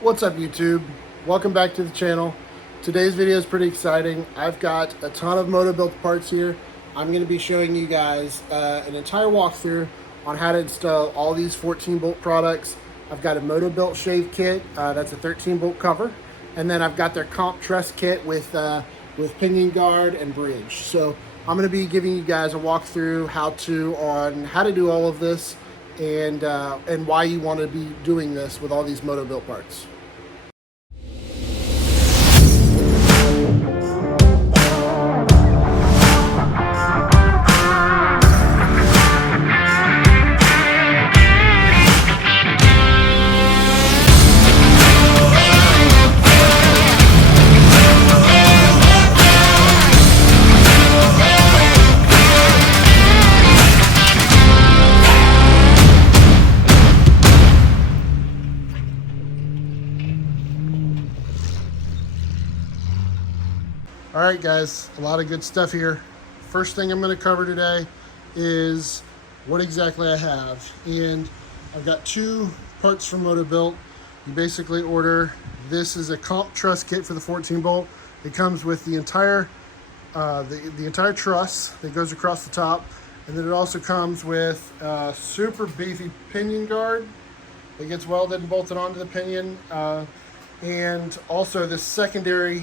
What's up, YouTube? Welcome back to the channel. Today's video is pretty exciting. I've got a ton of Motobilt parts here. I'm going to be showing you guys an entire walkthrough on how to install all these 14 bolt products. I've got a Motobilt shave kit, that's a 13 bolt cover, and then I've got their comp truss kit with pinion guard and bridge. So I'm going to be giving you guys a walkthrough on how to do all of this and why you want to be doing this with all these Motobilt parts. All right, guys, a lot of good stuff here. First thing I'm going to cover today is what exactly I have. And I've got two parts from Motobilt. You basically order, this is a comp truss kit for the 14 bolt. It comes with the entire truss that goes across the top. And then it also comes with a super beefy pinion guard that gets welded and bolted onto the pinion. And also this secondary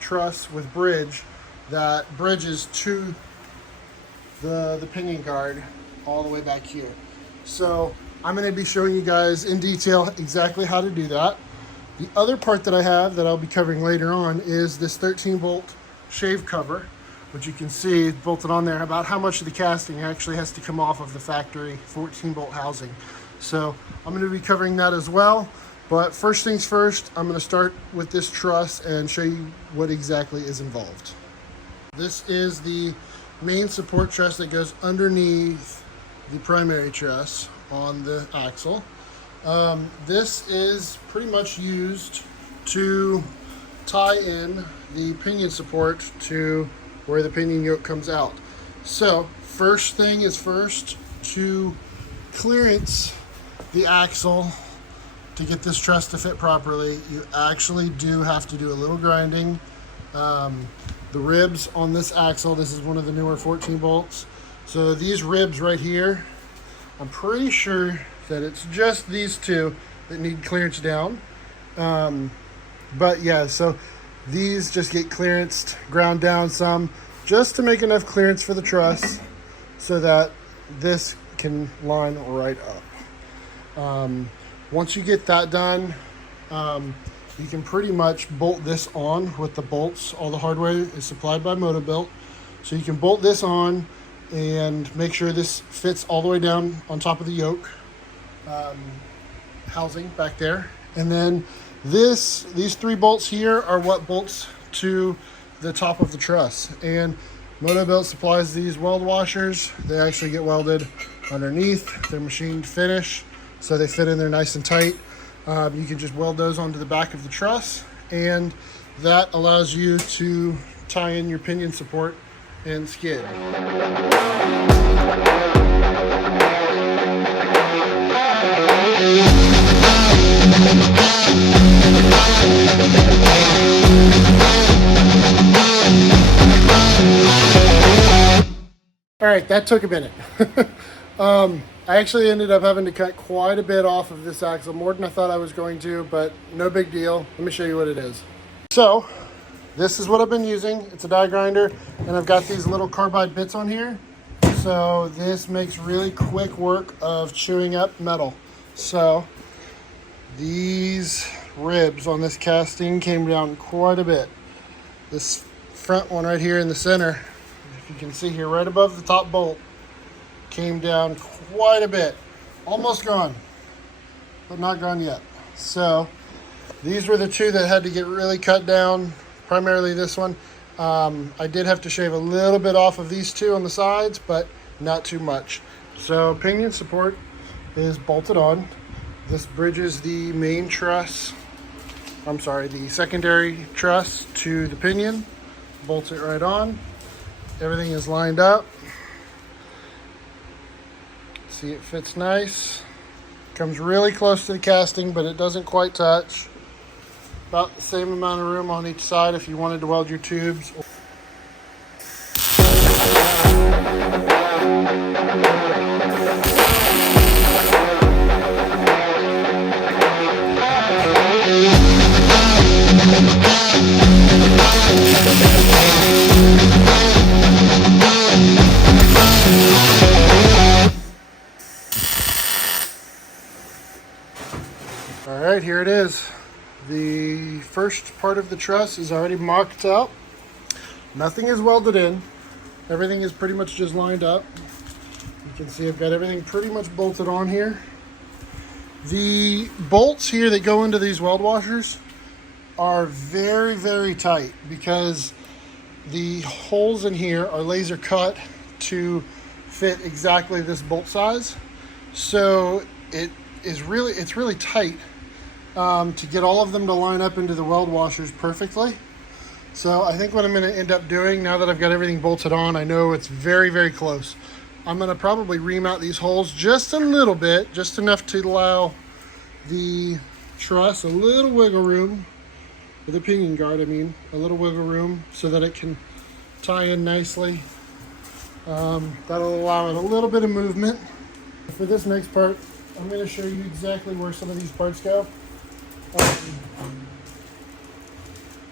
truss with bridge that bridges to the pinion guard all the way back here. So I'm going to be showing you guys in detail exactly how to do that. The other part that I have that I'll be covering later on is this 13 bolt shave cover, which you can see bolted on there, about how much of the casting actually has to come off of the factory 14 bolt housing. So I'm going to be covering that as well. But first things first, I'm going to start with this truss and show you what exactly is involved. This is the main support truss that goes underneath the primary truss on the axle. This is pretty much used to tie in the pinion support to where the pinion yoke comes out. So first thing is first, to clearance the axle. To get this truss to fit properly, you actually do have to do a little grinding. The ribs on this axle, this is one of the newer 14 bolts. So these ribs right here, I'm pretty sure that it's just these two that need clearance down. But yeah, so these just get clearanced, ground down some, just to make enough clearance for the truss so that this can line right up. Once you get that done, you can pretty much bolt this on with the bolts. All the hardware is supplied by Motobilt. So you can bolt this on and make sure this fits all the way down on top of the yoke housing back there. And then these three bolts here are what bolts to the top of the truss. And Motobilt supplies these weld washers. They actually get welded underneath. They're machined finish, so they fit in there nice and tight. You can just weld those onto the back of the truss, and that allows you to tie in your pinion support and skid. All right, that took a minute. I actually ended up having to cut quite a bit off of this axle, more than I thought I was going to, but no big deal. Let me show you what it is. So this is what I've been using. It's a die grinder, and I've got these little carbide bits on here. So this makes really quick work of chewing up metal. So these ribs on this casting came down quite a bit. This front one right here in the center, if you can see here, right above the top bolt, came down quite a bit. Almost gone, but not gone yet. So these were the two that had to get really cut down, primarily this one. I did have to shave a little bit off of these two on the sides, but not too much. So pinion support is bolted on. This bridges the main truss, the secondary truss to the pinion. Bolts it right on. Everything is lined up. See, it fits nice. Comes really close to the casting, but it doesn't quite touch. About the same amount of room on each side if you wanted to weld your tubes. All right, here it is. The first part of the truss is already marked out. Nothing is welded in. Everything is pretty much just lined up. You can see I've got everything pretty much bolted on here. The bolts here that go into these weld washers are very, very tight because the holes in here are laser cut to fit exactly this bolt size. So it's really tight to get all of them to line up into the weld washers perfectly. So I think what I'm going to end up doing, now that I've got everything bolted on, I know it's very, very close. I'm going to probably remount these holes just a little bit, just enough to allow the truss a little wiggle room, with the pinion guard, I mean, a little wiggle room so that it can tie in nicely. That'll allow it a little bit of movement. For this next part, I'm going to show you exactly where some of these parts go.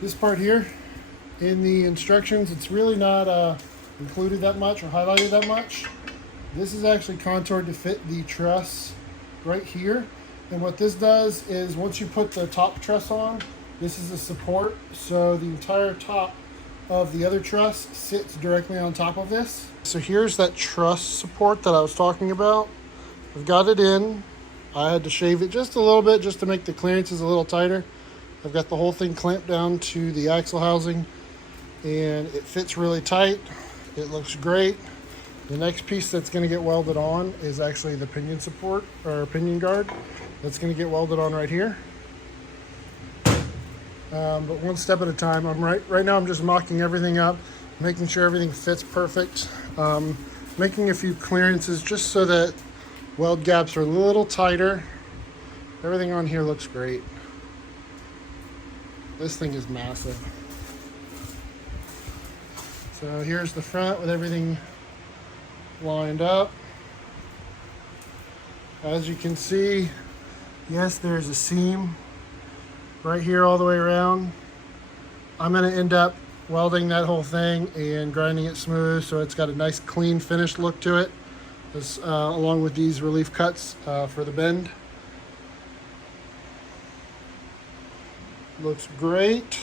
This part here, in the instructions, it's really not included that much or highlighted that much. This is actually contoured to fit the truss right here. And what this does is once you put the top truss on, this is a support. So the entire top of the other truss sits directly on top of this. So here's that truss support that I was talking about. I've got it in. I had to shave it just a little bit just to make the clearances a little tighter. I've got the whole thing clamped down to the axle housing and it fits really tight. It looks great. The next piece that's going to get welded on is actually the pinion support or pinion guard. That's going to get welded on right here. But one step at a time. Right now I'm just mocking everything up, making sure everything fits perfect. Making a few clearances just so that weld gaps are a little tighter. Everything on here looks great. This thing is massive. So here's the front with everything lined up. As you can see, yes, there's a seam right here all the way around. I'm going to end up welding that whole thing and grinding it smooth so it's got a nice clean finished look to it, along with these relief cuts for the bend. Looks great.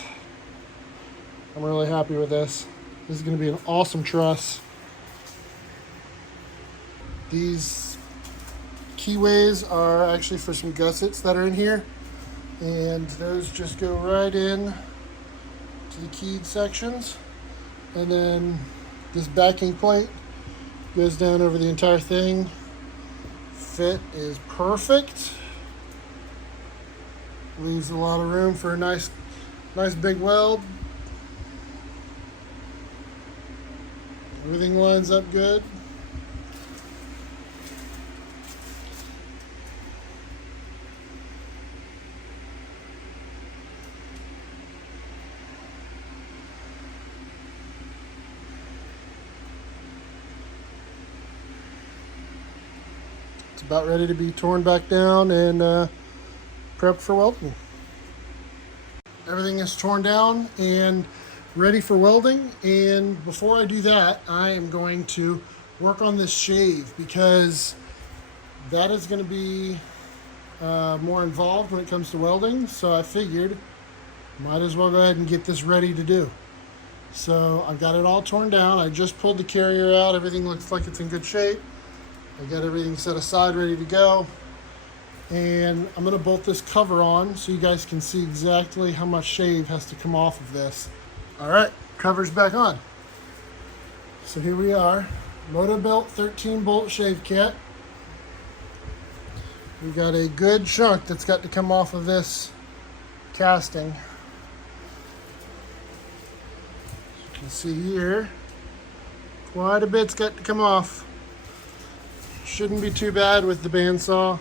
I'm really happy with this. This is going to be an awesome truss. These keyways are actually for some gussets that are in here, and those just go right in to the keyed sections, and then this backing plate goes down over the entire thing. Fit is perfect. Leaves a lot of room for a nice big weld. Everything lines up good. It's about ready to be torn back down and prepped for welding. Everything is torn down and ready for welding, and before I do that, I am going to work on this shave because that is going to be more involved when it comes to welding. So I figured might as well go ahead and get this ready to do. So I've got it all torn down. I just pulled the carrier out. Everything looks like it's in good shape. I got everything set aside, ready to go. And I'm going to bolt this cover on so you guys can see exactly how much shave has to come off of this. All right, cover's back on. So here we are, Motobilt 13 bolt shave kit. We've got a good chunk that's got to come off of this casting. As you can see here, quite a bit's got to come off. Shouldn't be too bad with the bandsaw.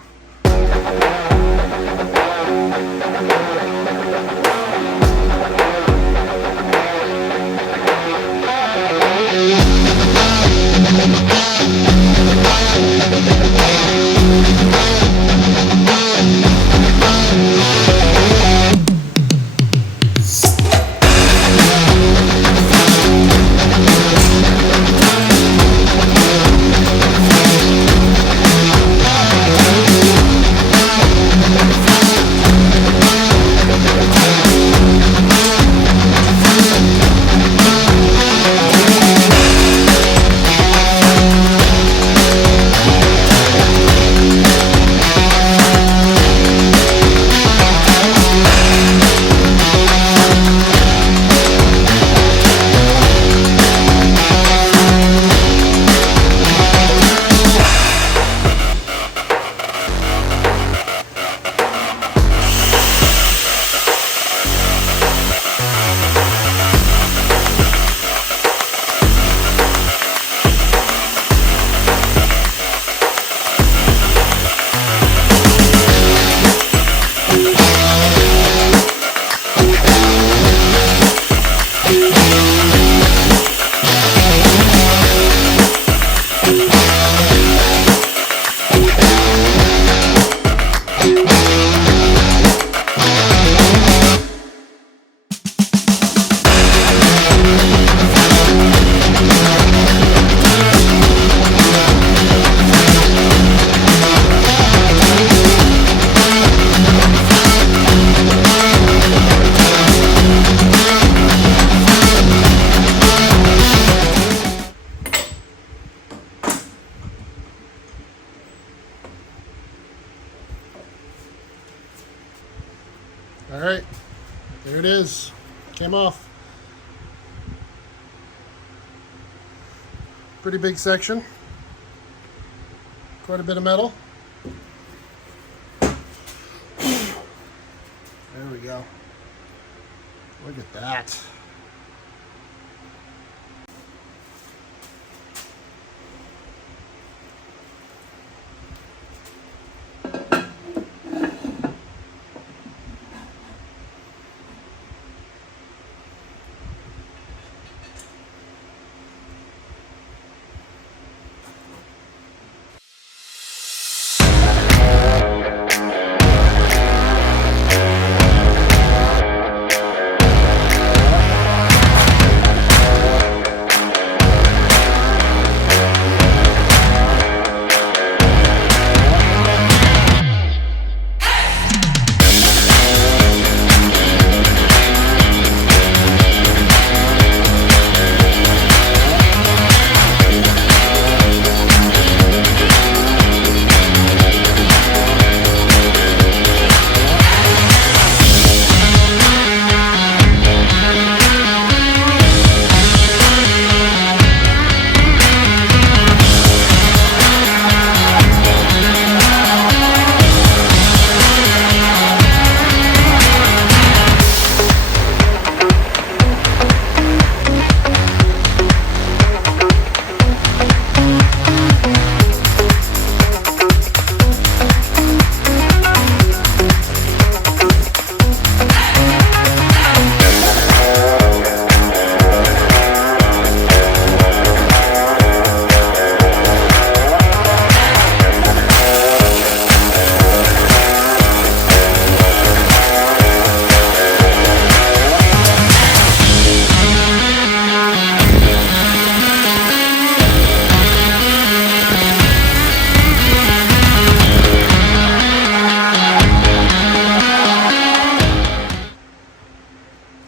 All right, there it is. Came off. Pretty big section. Quite a bit of metal. There we go. Look at that.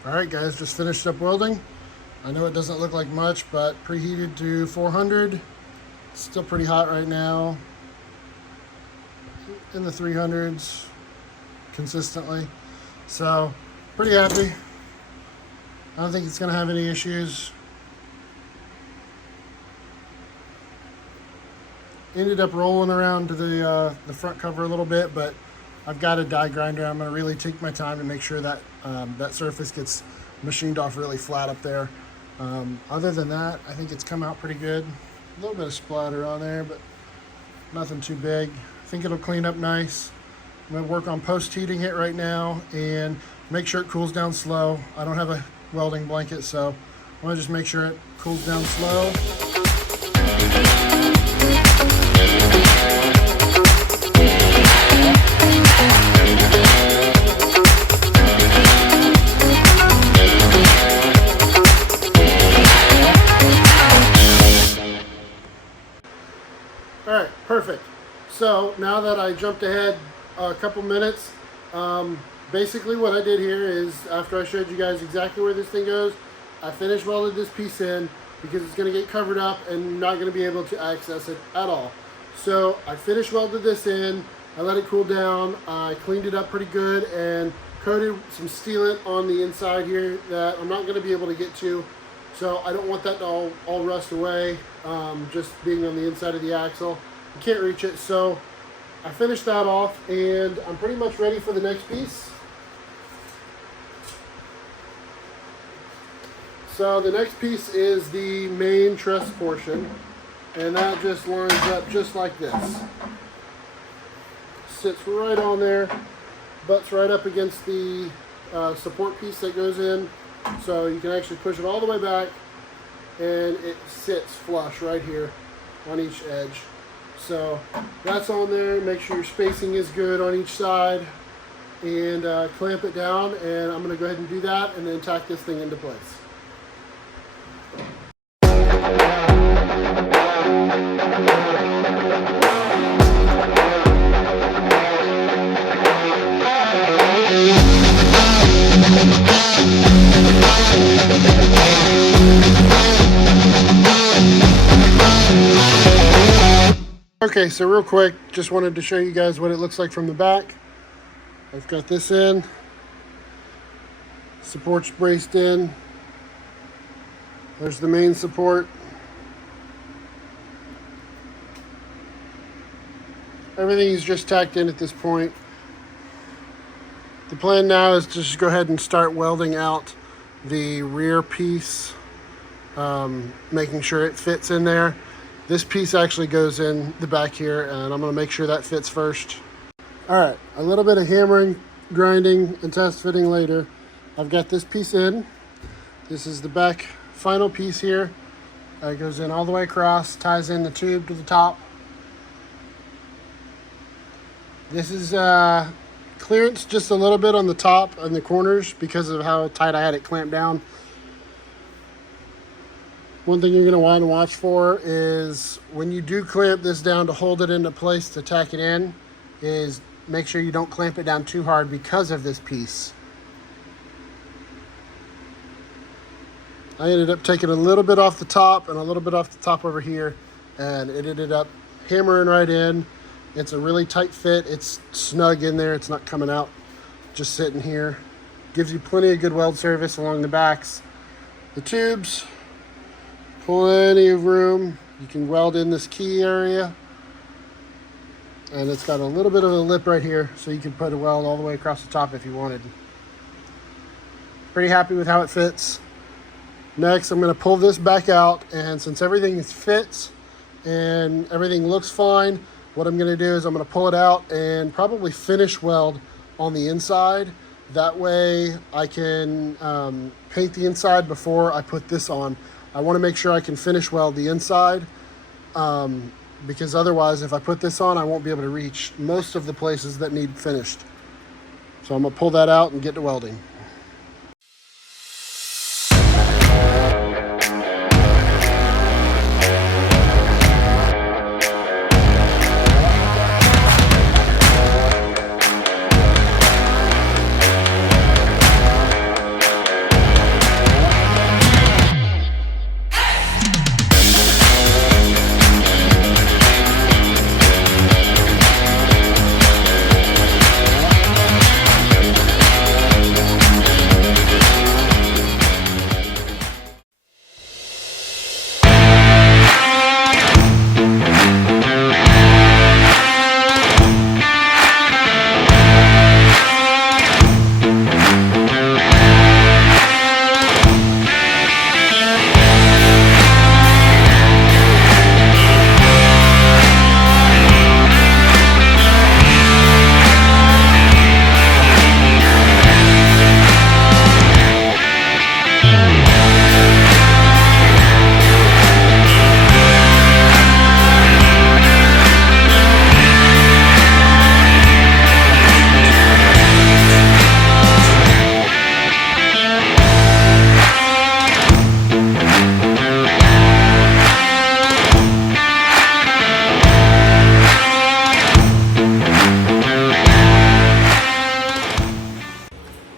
Alright guys, just finished up welding. I know it doesn't look like much, but preheated to 400. It's still pretty hot right now. In the 300s consistently. So, pretty happy. I don't think it's going to have any issues. Ended up rolling around to the front cover a little bit, but I've got a die grinder. I'm going to really take my time to make sure that that surface gets machined off really flat up there. Other than that, I think it's come out pretty good. A little bit of splatter on there, but nothing too big. I think it'll clean up nice. I'm going to work on post-heating it right now and make sure it cools down slow. I don't have a welding blanket, so I want to just make sure it cools down slow. All right, perfect. So now that I jumped ahead a couple minutes, basically what I did here is, after I showed you guys exactly where this thing goes, I finish welded this piece in because it's going to get covered up and you're not going to be able to access it at all. So I finish welded this in, I let it cool down, I cleaned it up pretty good and coated some sealant on the inside here that I'm not going to be able to get to. So I don't want that to all rust away, just being on the inside of the axle. You can't reach it, so I finished that off and I'm pretty much ready for the next piece. So the next piece is the main truss portion, and that just lines up just like this. Sits right on there, butts right up against the support piece that goes in, so you can actually push it all the way back and it sits flush right here on each edge. So that's on there. Make sure your spacing is good on each side and clamp it down, and I'm going to go ahead and do that and then tack this thing into place. Okay, so real quick, just wanted to show you guys what it looks like from the back. I've got this in, support's braced in. There's the main support. Everything is just tacked in at this point. The plan now is to just go ahead and start welding out the rear piece, making sure it fits in there. This piece actually goes in the back here, and I'm going to make sure that fits first. All right, a little bit of hammering, grinding, and test fitting later. I've got this piece in. This is the back final piece here. It goes in all the way across, ties in the tube to the top. This is clearance just a little bit on the top and the corners because of how tight I had it clamped down. One thing you're going to want to watch for is when you do clamp this down to hold it into place to tack it in, is make sure you don't clamp it down too hard because of this piece. I ended up taking a little bit off the top and a little bit off the top over here, and it ended up hammering right in. It's a really tight fit. It's snug in there. It's not coming out, just sitting here. Gives you plenty of good weld service along the backs. The tubes, plenty of room. You can weld in this key area, and it's got a little bit of a lip right here, so you can put a weld all the way across the top if you wanted. Pretty happy with how it fits. Next, I'm going to pull this back out, and since everything fits and everything looks fine, what I'm going to do is I'm going to pull it out and probably finish weld on the inside. That way I can paint the inside before I put this on. I want to make sure I can finish weld the inside, because otherwise if I put this on, I won't be able to reach most of the places that need finished. So I'm going to pull that out and get to welding.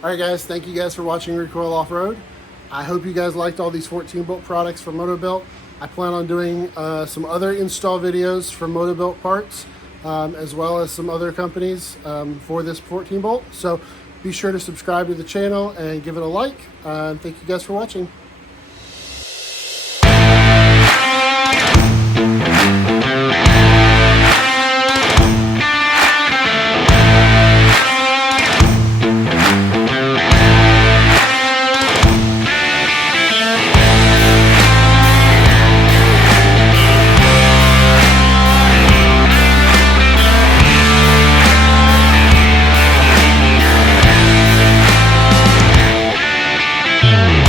All right, guys, thank you guys for watching Recoil Off-Road. I hope you guys liked all these 14-bolt products from Motobilt. I plan on doing some other install videos for Motobilt parts, as well as some other companies for this 14-bolt. So be sure to subscribe to the channel and give it a like. Thank you guys for watching.